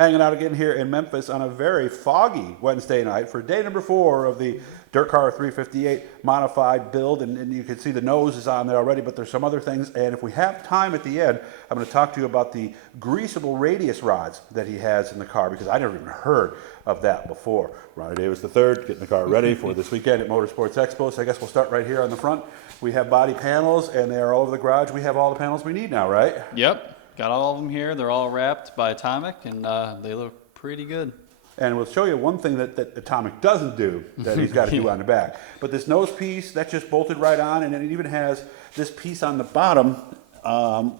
hanging out again here in Memphis on a very foggy Wednesday night for day number 4 of the DIRTcar 358 modified build. And you can see the nose is on there already, but there's some other things. And if we have time at the end, I'm going to talk to you about the Greasable radius rods that he has in the car, because I never even heard of that before. Ronnie Davis III getting the car ready for this weekend at Motorsports Expo. So I guess we'll start right here on the front. We have body panels, and they are all over the garage. We have all the panels we need now, right? Yep. Got all of them here. They're all wrapped by Atomic, and they look pretty good. And we'll show you one thing that Atomic doesn't do that he's got to do on the back. But this nose piece, that's just bolted right on, and then it even has this piece on the bottom,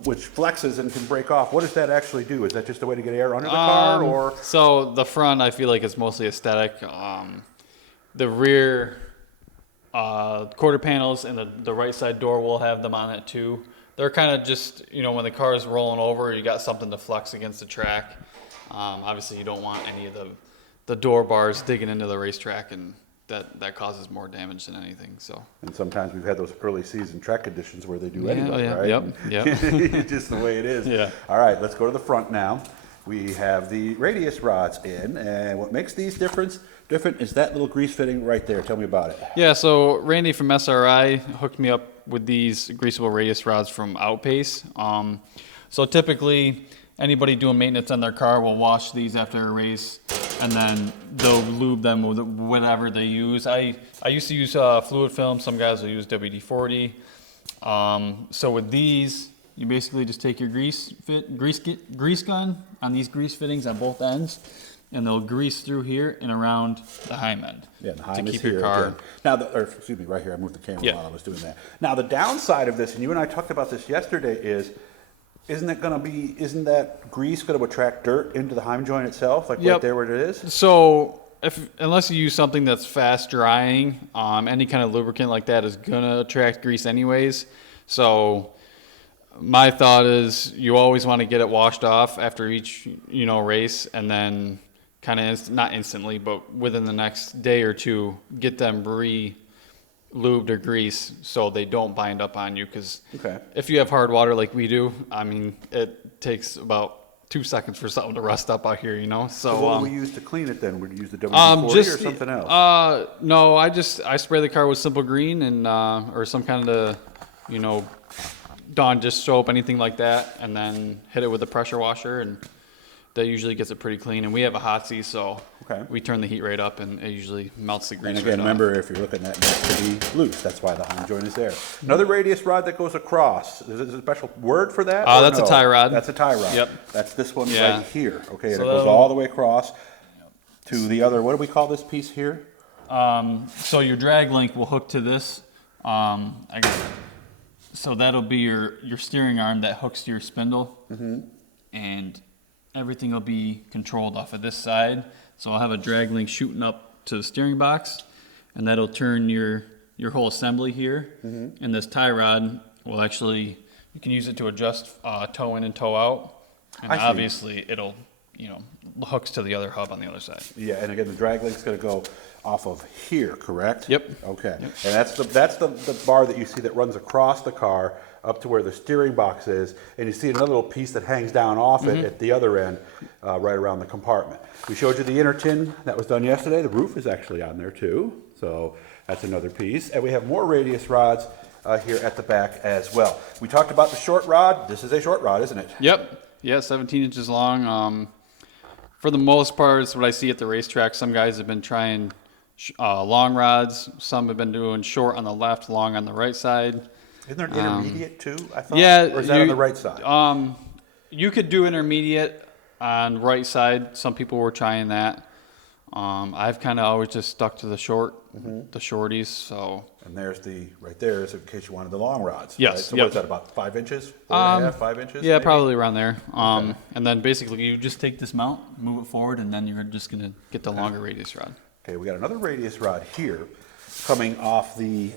which flexes and can break off. What does that actually do? Is that just a way to get air under the car, or? So the front, I feel like it's mostly aesthetic. The rear quarter panels and the right side door will have them on it too. They're kind of just, you know, when the car is rolling over, you got something to flex against the track. Obviously, you don't want any of the door bars digging into the racetrack, and that causes more damage than anything. So. And sometimes we've had those early season track conditions where they do anyway, right? Yep. Just the way it is. Yeah. All right, let's go to the front now. We have the radius rods in, and what makes these different is that little grease fitting right there. Tell me about it. Yeah, so Randy from SRI hooked me up with these greasable radius rods from Outpace. So typically, anybody doing maintenance on their car will wash these after a race, and then they'll lube them with whatever they use. I used to use fluid film. Some guys will use WD-40. So with these, you basically just take your grease gun on these grease fittings on both ends, and they'll grease through here and around the heim end. Yeah, the heim to is keep here. your car. Again. Now, excuse me, right here. I moved the camera while I was doing that. Now, the downside of this, and you and I talked about this yesterday, isn't that grease going to attract dirt into the heim joint itself, like right there where it is? So unless you use something that's fast drying, any kind of lubricant like that is going to attract grease anyways. So my thought is you always want to get it washed off after each, race, and then kind of not instantly, but within the next day or two, get them lubed or grease so they don't bind up on you, because if you have hard water like we do, I mean, it takes about 2 seconds for something to rust up out here, So what would we use to clean it then? Would you use the WD-40 or something else? No, I spray the car with Simple Green and or some kind of Dawn dish soap, anything like that, and then hit it with a pressure washer, and that usually gets it pretty clean. And we have a Hotsy, so we turn the heat rate up, and it usually melts the grease. And again, remember, if you're looking at that to be loose, that's why the heim joint is there. Another radius rod that goes across. Is there a special word for that? That's a tie rod. That's a tie rod. Yep. That's this one right here. Okay, so and it goes all the way across to the other. What do we call this piece here? So your drag link will hook to this. So that'll be your steering arm that hooks to your spindle, and everything will be controlled off of this side. So I'll have a drag link shooting up to the steering box, and that'll turn your whole assembly here. And this tie rod will actually, you can use it to adjust toe in and toe out, and obviously it'll hooks to the other hub on the other side. Yeah, and again, the drag link's going to go off of here, correct? Yep. Okay. Yep. And that's the bar that you see that runs across the car up to where the steering box is, and you see another little piece that hangs down off it at the other end, right around the compartment. We showed you the inner tin that was done yesterday. The roof is actually on there too, so that's another piece. And we have more radius rods here at the back as well. We talked about the short rod. This is a short rod, isn't it? Yep. Yeah, 17 inches long. For the most part, it's what I see at the racetrack. Some guys have been trying long rods. Some have been doing short on the left, long on the right side. Isn't there an intermediate too, I thought? Yeah. Or is that on the right side? You could do intermediate on right side. Some people were trying that. I've kind of always just stuck to the shorties. So. And there's right there is in case you wanted the long rods. Yes. Right? So what is that, about 5 inches? 4.5, 5 inches? Yeah, maybe? probably around there. And then basically you just take this mount, move it forward, and then you're just going to get the longer radius rod. Okay, we got another radius rod here coming off the,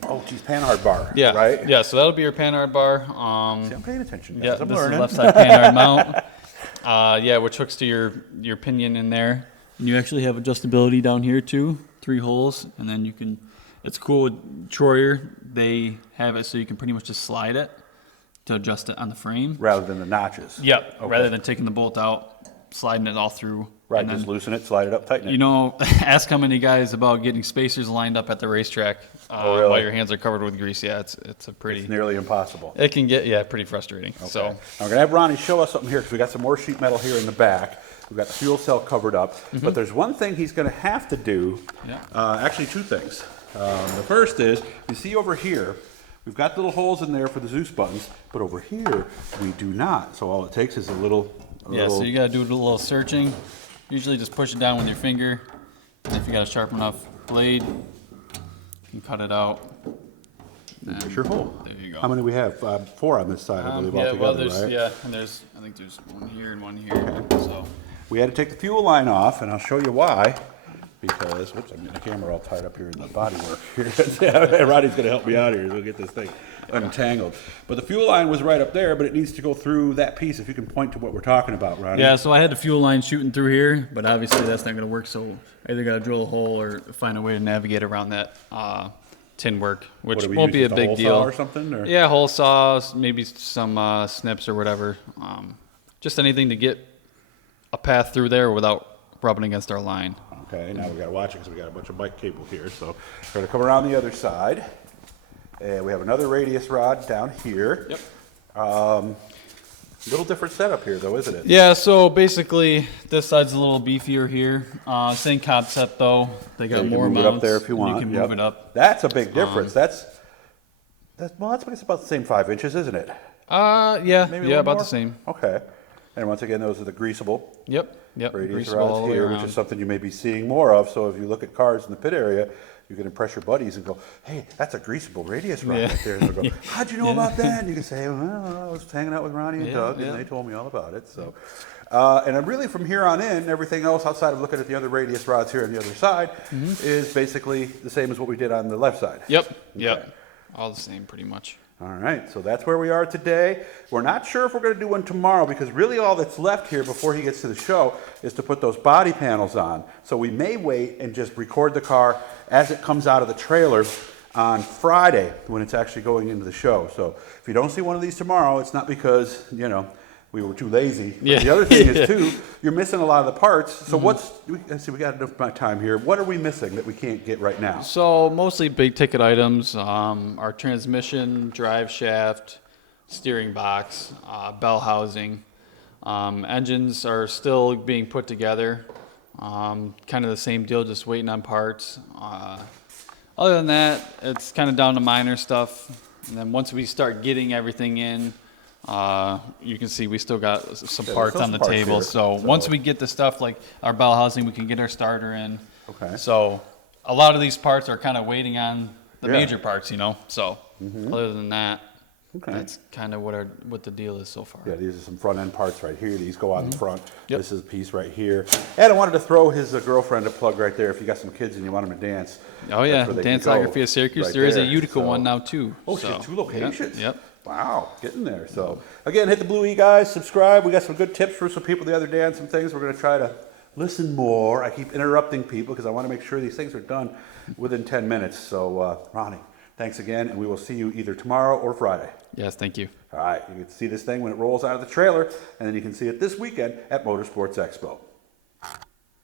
panhard bar, yeah, right? Yeah, so that'll be your panhard bar. See, I'm paying attention, guys. Yeah, I'm this learning. is left side panhard mount. Which hooks to your pinion in there. And you actually have adjustability down here too, 3 holes, and then you can, it's cool with Troyer, they have it so you can pretty much just slide it to adjust it on the frame. Rather than the notches. Yep, rather than taking the bolt out, sliding it all through. Right, And just then, loosen it, slide it up, tighten it. you know, ask how many guys about getting spacers lined up at the racetrack really? while your hands are covered with grease. Yeah, it's a pretty. It's nearly impossible. It can get pretty frustrating. Okay. So Now we're gonna have Ronnie show us something here because we got some more sheet metal here in the back. We've got the fuel cell covered up, but there's one thing he's gonna have to do. Yeah. Actually, two things. The first is, you see over here, we've got little holes in there for the Zeus buttons, but over here we do not. So all it takes is a little. So you gotta do a little searching. Usually just push it down with your finger. And if you got a sharp enough blade, you can cut it out. There's your hole. There you go. How many we have? 4 on this side, I believe, altogether, right? and I think there's one here and one here. So We had to take the fuel line off, and I'll show you why. Because, whoops, I'm getting the camera all tied up here in the bodywork here. Roddy's gonna help me out here, we'll get this thing untangled. But the fuel line was right up there, but it needs to go through that piece. If you can point to what we're talking about, Roddy. yeah, so I had the fuel line shooting through here, but obviously that's not gonna work. So I either gotta drill a hole or find a way to navigate around that tin work, which What do we won't use, be a just big hole deal. saw or something? Or? Yeah, hole saws, maybe some snips or whatever. Just anything to get a path through there without rubbing against our line. Okay, now we gotta watch it because we got a bunch of bike cable here. So we're gonna come around the other side. And we have another radius rod down here. Yep. Little different setup here though, isn't it? Yeah, so basically this side's a little beefier here. Same concept though. They got You can more move mounts. it up there if you want. You can Yep. move it up. That's a big difference. That's about the same 5 inches, isn't it? Yeah, Maybe a yeah, little about more? the same. Okay. And once again, those are the greasable Yep. radius Greasable all rods the way here, which around. is something you may be seeing more of. So if you look at cars in the pit area, you can impress your buddies and go, "Hey, that's a greasable radius rod Yeah. right there." And they'll go, "How'd you know about that?" And you can say, "Well, I was hanging out with Ronnie and Yeah, Doug, yeah. and they told me all about it." So, and I'm really from here on in, everything else outside of looking at the other radius rods here on the other side is basically the same as what we did on the left side. Yep. All the same, pretty much. All right, so that's where we are today. We're not sure if we're going to do one tomorrow because really all that's left here before he gets to the show is to put those body panels on. So we may wait and just record the car as it comes out of the trailer on Friday when it's actually going into the show. So if you don't see one of these tomorrow, it's not because, we were too lazy. But Yeah. the other thing is too, you're missing a lot of the parts. So let's see, we got enough time here. What are we missing that we can't get right now? So mostly big ticket items, our transmission, drive shaft, steering box, bell housing. Engines are still being put together. Kind of the same deal, just waiting on parts. Other than that, it's kind of down to minor stuff. And then once we start getting everything in, you can see we still got some Yeah, parts there's on the some parts table. here. So once we get the stuff like our bell housing, we can get our starter in. Okay. So a lot of these parts are kind of waiting on the Yeah. major parts, So other than that, Okay. that's kind of what the deal is so far. Yeah, these are some front end parts right here. These go on the front. Yep. This is a piece right here. And I wanted to throw his girlfriend a plug right there. If you got some kids and you want them to dance. Oh yeah, that's where they can Danceography go, of Syracuse. right There is a there. Utica So- one now too. Oh, she so, has 2 locations. Yep. Wow, getting there. So again, hit the blue E guys, subscribe. We got some good tips for some people the other day on some things. We're going to try to listen more. I keep interrupting people because I want to make sure these things are done within 10 minutes. So Ronnie, thanks again, and we will see you either tomorrow or Friday. Yes, thank you. All right, you can see this thing when it rolls out of the trailer, and then you can see it this weekend at Motorsports Expo.